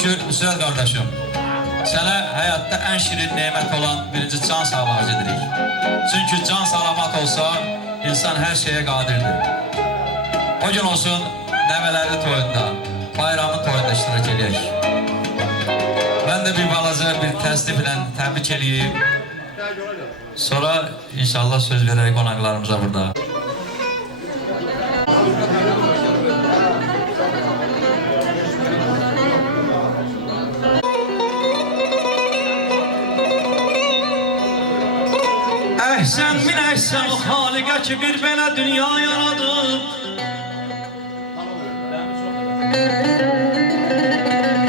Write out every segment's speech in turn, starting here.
şükür Müsrət qardaşım, sənə həyatda ən şirin nemət olan birinci can sağlığı edirik. Çünkü can salamat olsa insan her şeye qadirdir. O gün olsun nəvələri toyunda, bayramın toyunda iştirak edək. Ben de bir balaca bir təsdiflə təbrik eləyim. Sonra inşallah söz vererek qonaqlarımıza burada. Əhsən min əhsən o xaliqə ki bir belə dünya yaradıb.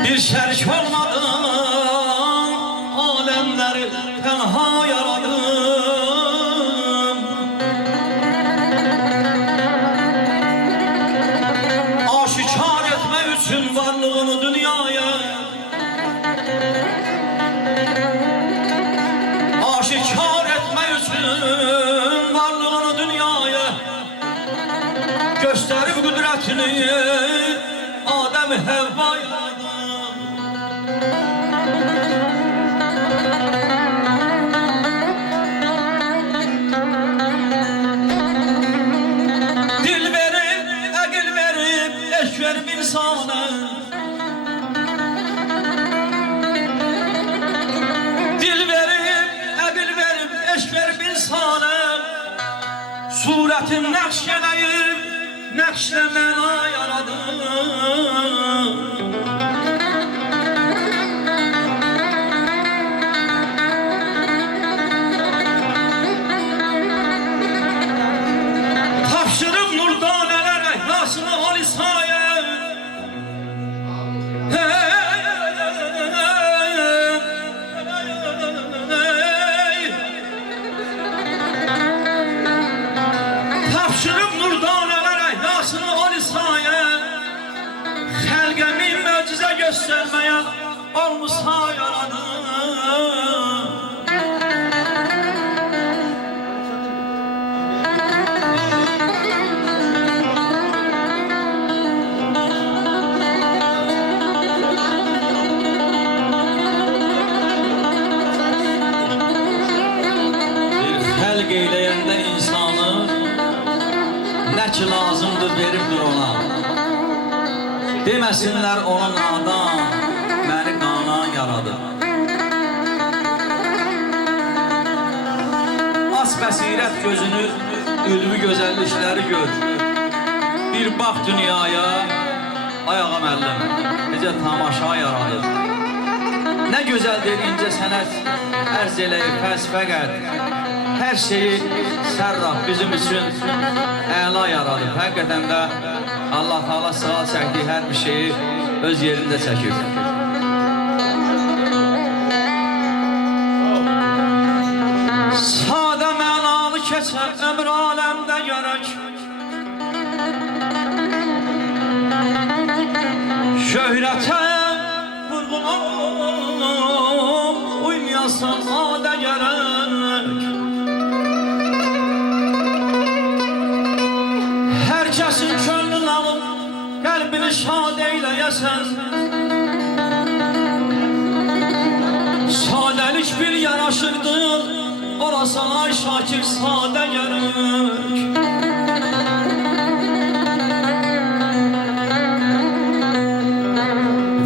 Bir şərik olmadan aləmləri tənha yaradım. Aşikar etmək üçün varlığını dünyaya, aşikar etmək üçün varlığını dünyaya gösterip kudretini Adem Hevva'ya. Dil verip, akıl verip, eş verip insana. Dil verip, akıl verip, eş verip insana. Suretim nakşeleyip, nakşlemena yaradım. Tapşırıp nurdaneler ehlasını holisaya. Tapşırıp nurdaneler ehlasını holisaya. Xəlqəmin möcüzə göstermeye olmuşsa yaradım. Xəlq eyləyəndə insanı nə ki lazımdır veribdir ona. Deməsinlər ona nadan, məni qanan yaradır. As bəsirət gözünü, ülvi gözəllikləri gör. Bir bax dünyaya, ayağa məllim, necə tamaşa yaradır. Nə gözəldir incə sənət, ərz eləyir fəz fəqət. Hər şeyi sərraf bizim üçün əla yaradır. Həqiqətən də Allah Teala sağa çəkdiyi hər bir şeyi öz yerində çəkir. Sadə mənalı keçər ömür aləmdə görək. Şöhrətə vurğun uymayasan adə görək. Herkesin könlünü alıp kalbini şad eyleyesen. Sadelik bir yaraşırdır, orasına şakir sade gerek.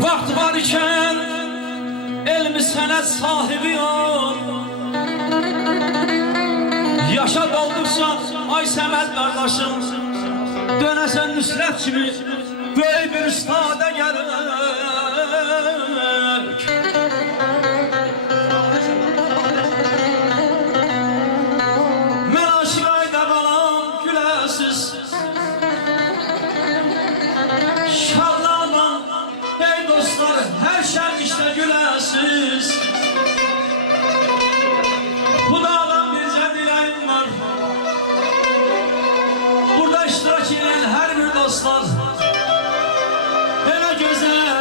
Vaxt var iken elmi senet sahibi ol. Yaşa doldukça ay Səməd kardeşim, dönəsən Nüsrət kimi böyük bir üstada gerek. Mən aşıq ayda balam güləsiz, şadlanan ey dostlar her şərq işte güləsiz. Xudadan bircə diləyim var, burada iştirak edən hər bir dostlar, elə gözəl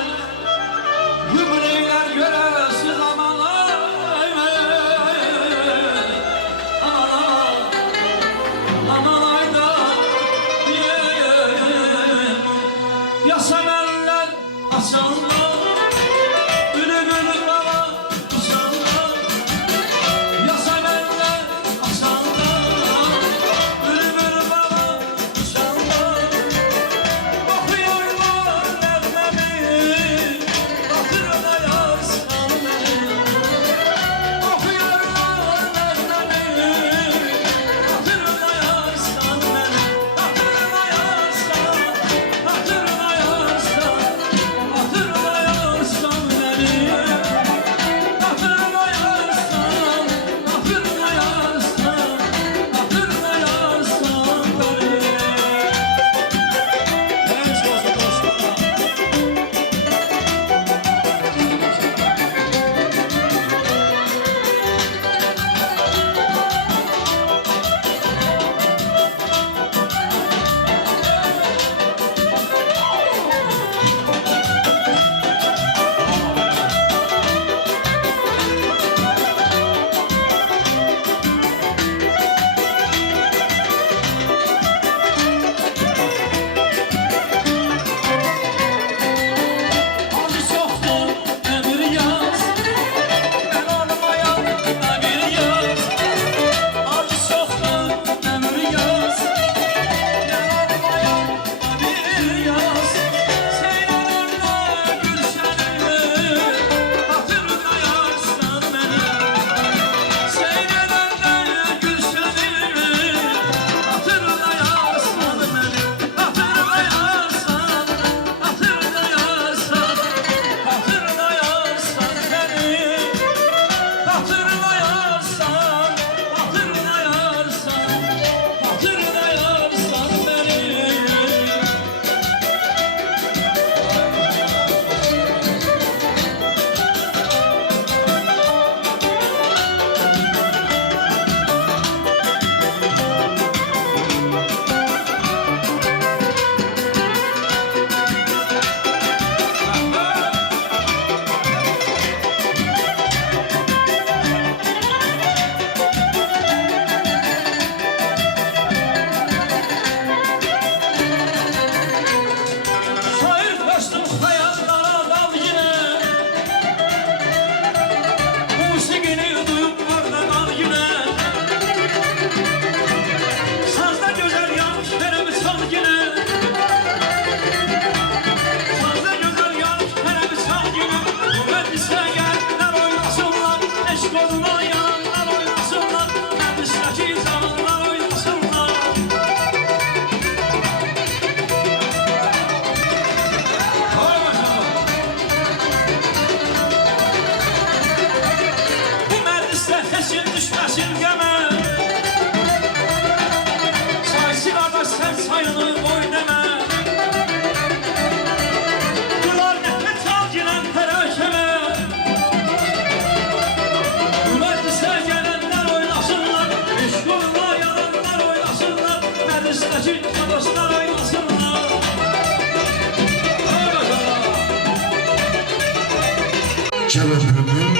Gel ömrümün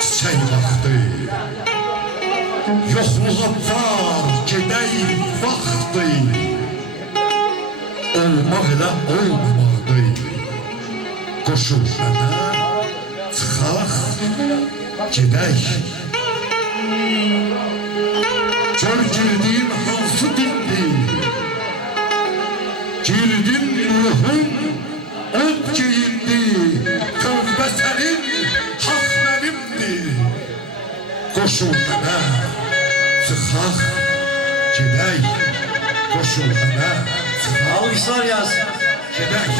çiçek vakti. Yokluğa var gedək vaxtı. Olmaq elə olmamadı. Qoşul mənə çıxaq gedək. Gör girdiyim hansı dindir. Girdin ruhum od geyindi. Tövbə sənin haq mənimdir. Qoşul mənə çıxaq gedək. Qoşul mənə çıxaq Alkışlar yazsın. gedək.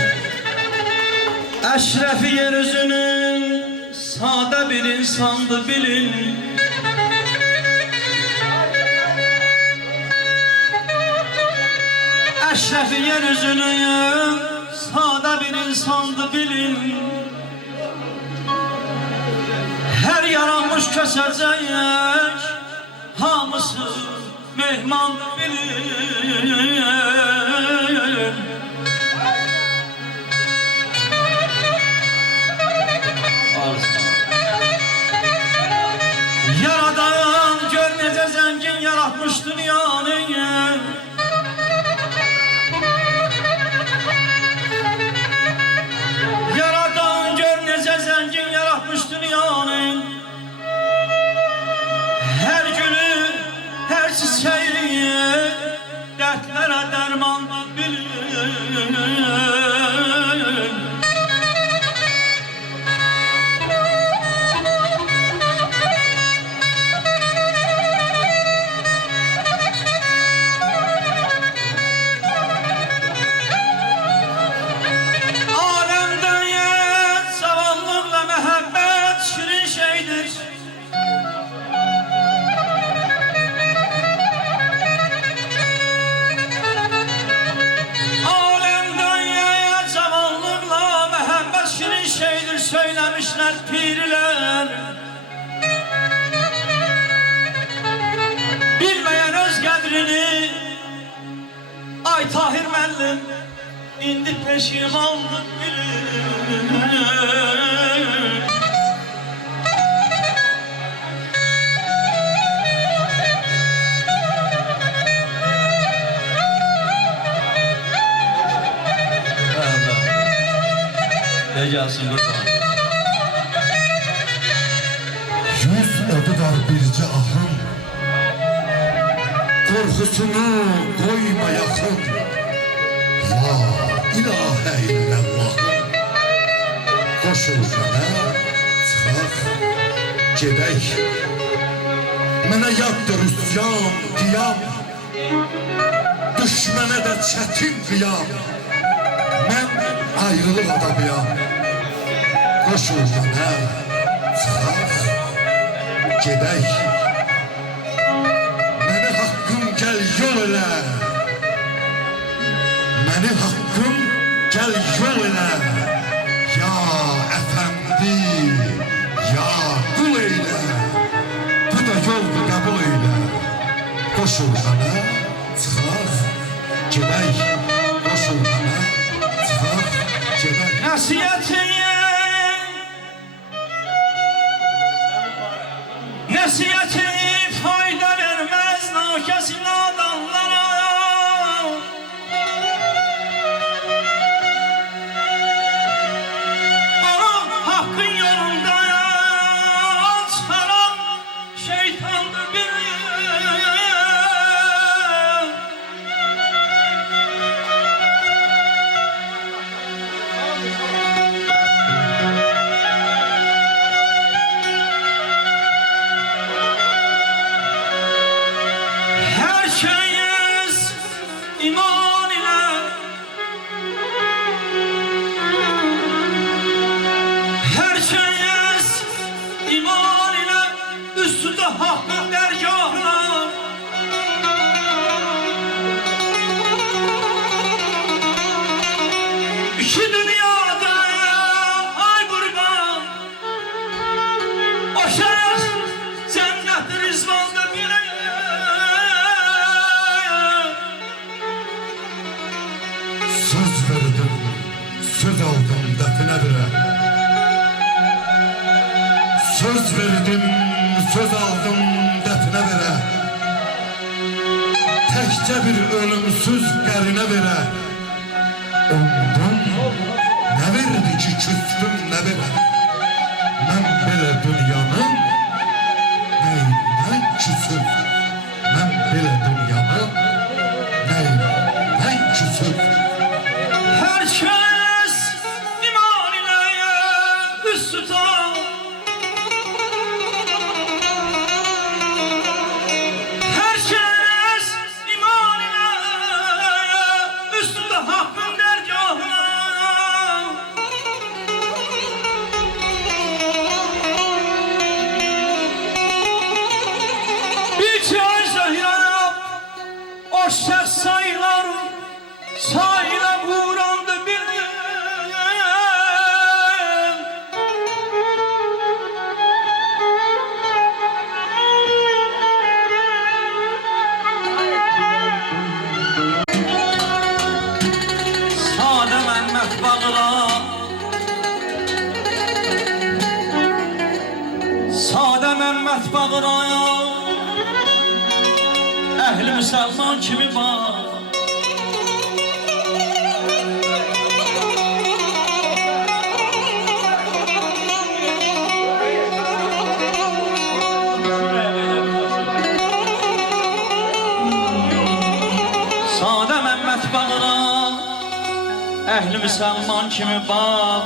Əşrəfi yeryüzünün sadə bir insandı bilin. Əşrəfi yeryüzünün sadə bir insandı bilin. Hər yaranmış kösəcək hamısı mehman bilin. Yaradan gör necə zəngin yaratmış dünyanı. Yaradan gör necə zəngin yaratmış dünyanı. Hər gülü, hər çiçeği dertlere derman bilin. Söylemişler pirler, bilmeyen öz qədrini. Ay Tahir müəllim, indi peşimanlık bilir. Ne gelsin buradan? Yüz adı var bircə ahım. Qorxusunu qoyma yaxın. La ilahə illallahım. Qoşul mənə çıxaq gedək. Mənə yaddır üsyan, qiyam. Düşmənə də çətin qiyam. Mən ayrılıq adamıyam. Qoşul mənə çıxaq gedək. Məni haqqım gəl yol elə. Məni haqqım gəl yol elə. Ya əfəndi, ya qul eylə. Bu da yoldur qəbul eylə. Qoşul mənə çıxaq gedək. Qoşul mənə çıxaq gedək. Nəsiyyətin fayda vermez nakəsin adamlara. Onun hakkın yolunda çıkaran şeytandır biri. İman ile herkes iman ile üstünde hakkın dergahına. İki dünyada ay kurban, o şeref cennet rizvandır bile. Söz verdim, söz aldım dəfinə birə. Söz verdim, söz aldım dəfinə verə. Təkcə bir ölümsüz qərinə verə. Ondan nə verdi ki küstüm nə verə. Mən belə dünyanın nəyindən küsüm. Mən belə dünyanın nəyindən küsüm. Herkes iman ile üst tutar. Herkes iman ile üst tutar hakkın dergahına. Bir çay yarab o şer sayılar sayıla vurandı bir. Sade Mehmet bağıra, Sade Mehmet bağıra, ehli Müslüman kimi bağ. Sade Mehmet bağıra, ehli Müslüman kimi bak.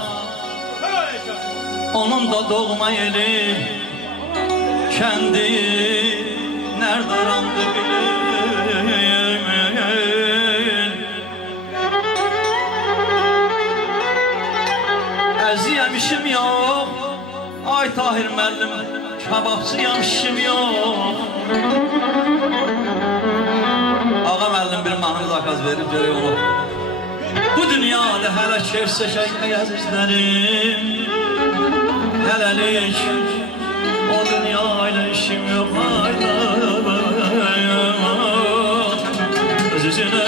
Onun da doğma yeri, kendi nerede randı bilir. Əziyemişim yok, ay Tahir müəllim, kebapçı yemişim yok. Ağa müəllim bir mahnı zakaz verib görək onu. Bu dünyada hələ kevsə şəkə əzizlərim, hələlik o dünya ilə işim yox, hayda. Öz üzünə